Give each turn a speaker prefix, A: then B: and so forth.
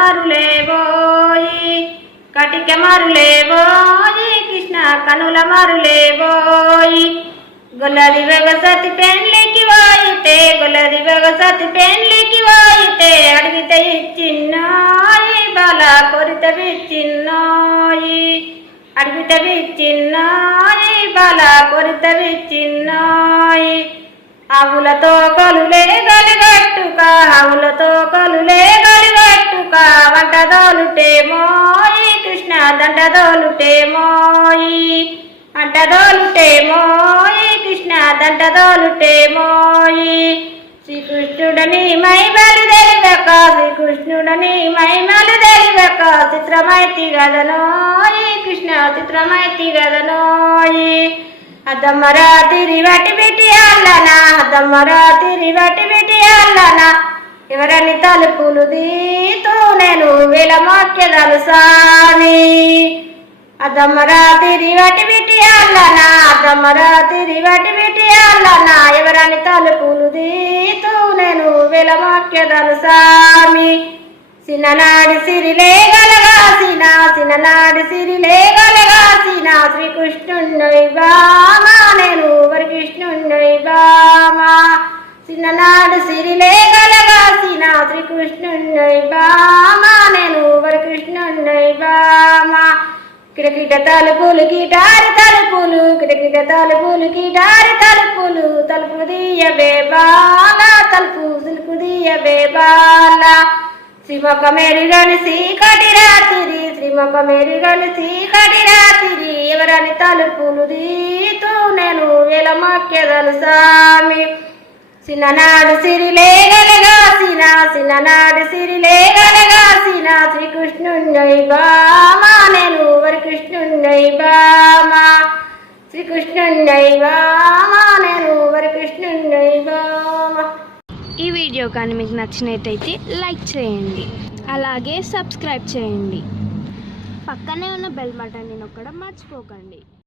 A: మరులేవోయి కటిక మరులేవోయి కృష్ణ కనుల మరులేవోయి. గులరి వ్యవసతి పెండ్లికి వాయితే గులరి వ్యవసతి పెండ్లికి వాయితే అడిగితే ఇచ్చిన్నాయి బాల కొరిత విచ్చిన్నాయి. అడిగితే విచ్చిన్నాయి బాల కొరిత విచ్చిన్నాయి. ఆవులతో కలులే దోలుటేమోయి కృష్ణ దండ దోలుటేమోయి అంట దోలుటేమోయి కృష్ణ దండ దోలుటేమోయి శ్రీకృష్ణుడని మైమలు తెలివక శ్రీకృష్ణుడని మైమలు తెలివక చిత్రమైతి గదనోయి కృష్ణ చిత్రమైతి గదనోయి అద్దమ్మరా తిరివటి బిటి అల్లనా అద్దమ్మరా తిరివటి ఎవరని తలుపులు దీతూ నేను వేల మోక్యదలు సామి అద్దమ్మరా తిరి బిటి అల్లనా అద్దమ్మరా తిరి బిటి అల్లనా ఎవరని తలుపులు దీతూ నేను వేల మోక్యదలు సామి సిననాడి సిరిలే గలగాసిన సిననాడి సిరిలే గలగాసిన శ్రీకృష్ణున్నై బామా నేను వరకృష్ణున్నై బామా సిననాడు సిరిలే నా శ్రీకృష్ణున్నై బామా నేను వరకృష్ణున్నై బామా కిటకిట తలుపులు కిటారి తలుపులు కిటకిట తలుపులు కిటారి తలుపులు తలుపు తీయబే బాలా తలుపు సిలుకు తీయబే బాలా. శ్రీమొక మెరుగని సీకటి రాత్రి శ్రీమొక మెరుగని సీకటి రాత్రి ఎవరని తలుపులు దీతూ నేను వేల మొక్కెదలు స్వామి. చిన్ననాడు సిరిలే గలగాసిన చిన్ననాడు సిరిలే గలగాసిన శ్రీకృష్ణుండై బామా నేను వరకృష్ణుండై బామా శ్రీకృష్ణుండై బామా నేను వరకృష్ణుండై బామా
B: ఈ వీడియో కానీ మీకు నచ్చినట్టయితే లైక్ చేయండి. అలాగే సబ్స్క్రైబ్ చేయండి. పక్కనే ఉన్న బెల్ బటన్ని నొక్కడం మర్చిపోకండి.